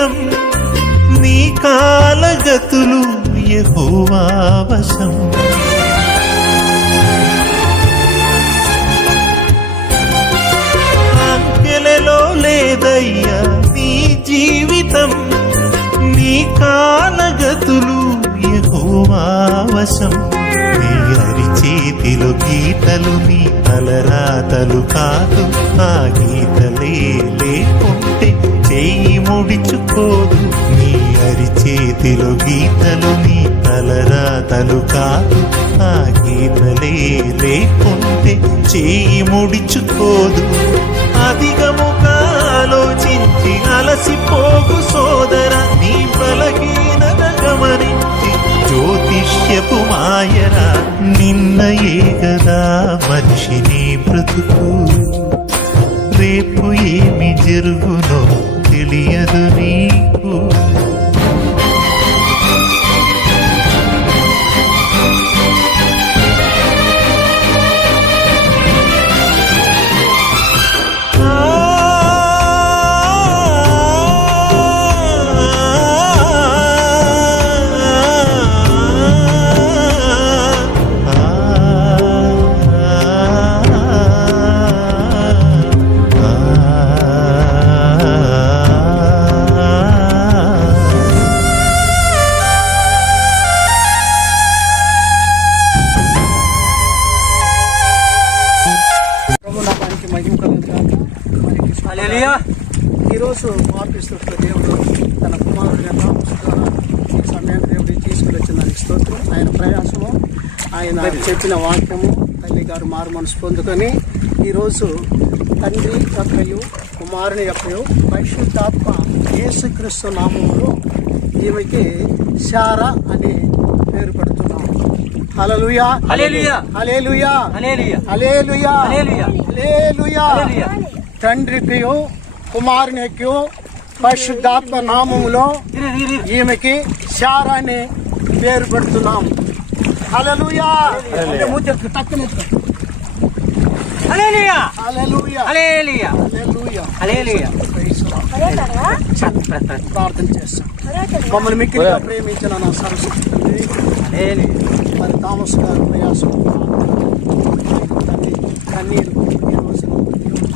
జీవితం నీ కాలగతులు యెహోవా వశం. అంకెలలో లేదయ్యా నీ జీవితం నీ కాలగతులు యెహోవా వశం. నీ అరిచేతిలో గీతలు నీ తలరాతలు కాదు, ఆ గీతలే లేకుంటే చెయ్యి ముడుచుకోదు. నీ అరిచేతిలో గీతలు నీ తలరాతలు కాదు, ఆ గీతలే లేకుంటే చెయ్యి ముడుచుకోదు. అధికముగా ఆలోచించి అలసిపోగు సోదర, నీ బలహీనత గమనించి జ్యోతిష్యపు మాయరా. నిన్నయే గదా మనిషిని బ్రతుకు, రేపు ఏమి జరుగునో తెలియదు నీకు. ఈరోజు మార్పిస్తున్న దేవుడు తన కుమారుడు ఈ సమయాన్ని దేవుడు తీసుకుని వచ్చిందని స్తోత్రం. ఆయన ప్రయాసము, ఆయన చెప్పిన వాక్యము తల్లి గారు మారు మనసు పొందుకొని ఈరోజు తండ్రి యొక్కయు కుమారుని యొక్కయు పరిశుద్ధాత్మ యేసుక్రీస్తు నామములో ఈమెకి శారా అనే పేరు పెడుతున్నాం. హల్లెలూయా హల్లెలూయా హల్లెలూయా హల్లెలూయా హల్లెలూయా. తండ్రికియు కుమారునికియు పరిశుద్ధాత్మ నామములో ఈమెకి శారా అనే పేరు పెడుతున్నాం. హల్లెలూయా ప్రార్థన చేస్తాం. మమ్మల్ని మిక్కిలిగా ప్రేమించిన నా సరస్వతి మరి థామస్ గారు ప్రయాసం కన్నీరు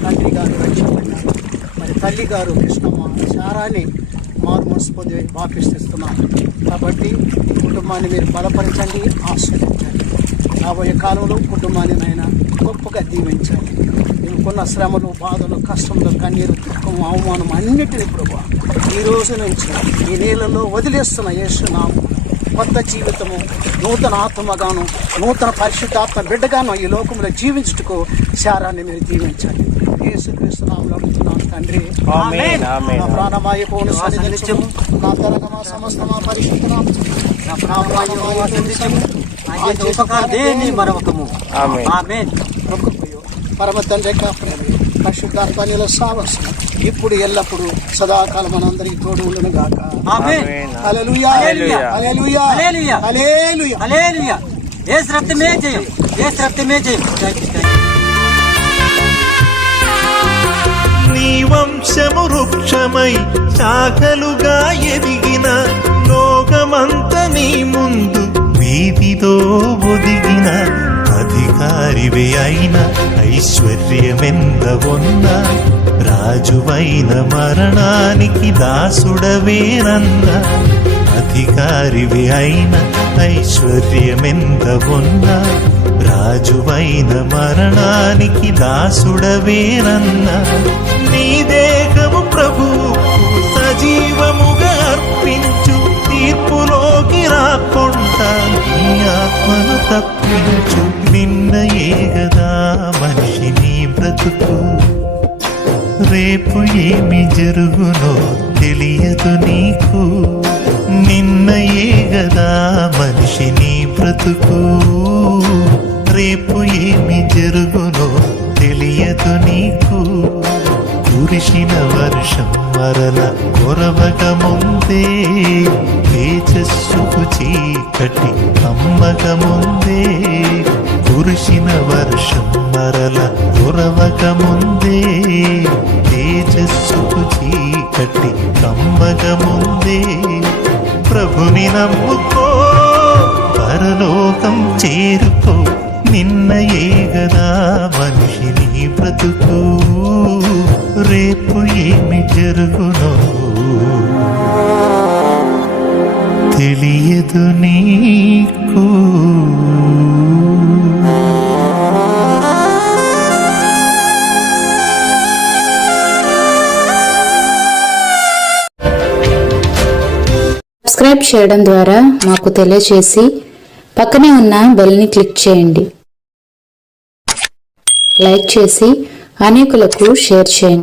తండ్రి గారు రక్షించారు. మరి తల్లి గారు కృష్ణమ్మ శారాన్ని మారు మనసు పొంది వాపిస్తున్నాం. కాబట్టి కుటుంబాన్ని మీరు బలపరచండి, ఆస్వాదించండి. రాబోయే కాలంలో కుటుంబాన్ని నాయన గొప్పగా దీవించండి. మీకున్న శ్రమలు, బాధలు, కష్టంలో, కన్నీరు, దుఃఖం, అవమానం అన్నిటినీ ప్రభు ఈ రోజు నుంచి ఈ నీళ్ళలో వదిలేస్తున్న యేసునామము కొత్త జీవితము, నూతన ఆత్మగాను, నూతన పరిశుద్ధాత్మ బిడ్డగాను ఈ లోకంలో జీవించుటకు శారాన్ని మీరు దీవించండి. యేసుక్రీస్తు నామములో అడుగుతున్నాను తండ్రి, ఆమేన్. నా ప్రాణమాయ పూర్ణ సన్నిధించము, నా తరగమా సమస్తమా పరిశుద్ధ నా ప్రాణమాయ సన్నిధించము, పరమ తండ్రి పరిశుద్ధాత్మలో సావసం ఇప్పుడు ఎల్లప్పుడు సదాకాలం మనందరికి తోడు ఉండును గాక. హల్లెలూయా హల్లెలూయా హల్లెలూయా హల్లెలూయా. యేసు రక్తమే జయం, యేసు రక్తమే జయం. నీ వంశము వృక్షమై శాఖలుగా ఎదిగిన లోకమంత నీ ముందు వీధితో ఒదిగిన అధికారివే అయిన ఐశ్వర్యమెంద ఉన్న రాజువైన మరణానికి దాసుడవేనన్న అధికారివే అయిన ఐశ్వర్యమెంద ఉన్న రాజువైన మరణానికి దాసుడవేనన్న నీ దేహము ప్రభువుకు సజీవముగా అర్పించు, తీర్పులోకి రాకుండా నీ ఆత్మను తప్పించు. నిన్నయే గదా మనిషిని బ్రతుకు, రేపు ఏమి జరుగునో తెలియదు నీకు. నిన్నయే గదా మనిషిని బ్రతుకు, రేపు ఏమి జరుగునో తెలియదు నీకు. కురిసిన వర్షం మరల కురవక ముందే, తేజస్సుకు చీకటి కమ్మక ముందే. కురిసిన వర్షం మరల కురవక ముందే, తేజస్సుకు చీకటి కమ్మగముందే ప్రభుని నమ్ముకో పరలోకం చేరుకో నిన్నయే గదా మనిషి నీ బ్రతుకు రేపు ఏమి జరుగునో తెలియదు నీకు. సబ్స్క్రైబ్ చేయడం ద్వారా మాకు తెలియజేసి పక్కనే ఉన్న బెల్ని క్లిక్ చేయండి. లైక్ చేసి అనేకులకు షేర్ చేయండి.